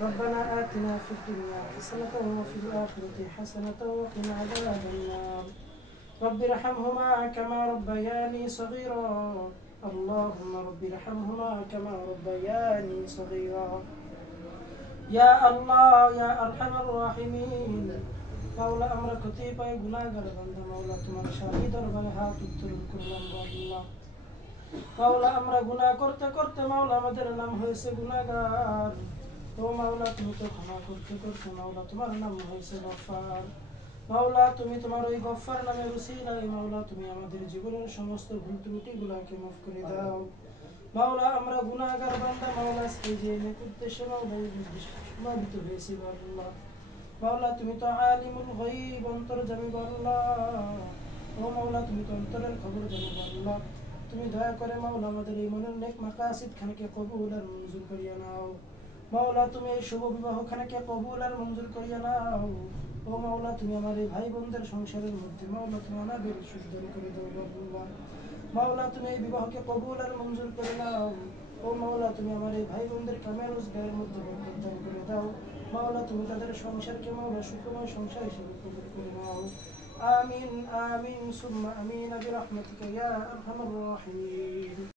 ربنا آتنا في الدنيا حسنة وفي الآخرة حسنة وقنا عذاب النار رب ارحمهما كما ربياني صغيرا اللهم رب ارحمهما كما ربياني صغيرا يا الله يا أرحم الراحمين মাওলা আমরা কতিপয় গুনাহগার বান্দা মাওলা তোমার শাহী দরবারে হাত উত্তোলন করলাম আল্লাহ মাওলা আমরা গুনাহ করতে করতে মাওলা আমাদের নাম হয়েছে গুনাহগার ও মাওলা তুমি তো ক্ষমা করতে করতে মাওলা তোমার নাম হয়েছে গফফার মাওলা তুমি তোমার ওই গফফার নামের উসিলায় মাওলা তুমি আমাদের জীবনের সমস্ত ভুল ত্রুটিগুলোকে মাফ করে দাও মাওলা আমরা গুনাহগার বান্দা মাওলা আজকে যে উদ্দেশ্যে মাওলা সমাহিত হয়েছি আল্লাহ মাওলা তুমি তো আলিমুল গায়ব অন্তর্যামী আল্লাহ ও মাওলা তুমি তো অন্তরের খবর জানো আল্লাহ তুমি দয়া করে মাওলা আমাদের এই মনের নেক মাকাসিদ খানকে কবুল আর মঞ্জুর করিয়া নাও মাওলা তুমি এই শুভ বিবাহ খানকে কবুল আর মঞ্জুর করিয়া নাও ও মাওলা তুমি আমার এই ভাই বোনদের সংসারের মধ্যে মাওলা তুমি আমাদের সুখ দান করে দাও আল্লাহ মাওলা তুমি এই বিবাহকে কবুল আর মঞ্জুর করে নাও ও মাওলা তুমি আমার এই ভাই বোনদের কামাই রোজগারের মধ্যে বরকত দান করে দাও মাওলা তুমি তাদের সংসারকে মাওলা সুখময় সংসার হিসেবে কবুল করে নাও আমিন আমিন সুম্মা আমিন বিরহমাতিকা ইয়া আরহামার রাহিমিন।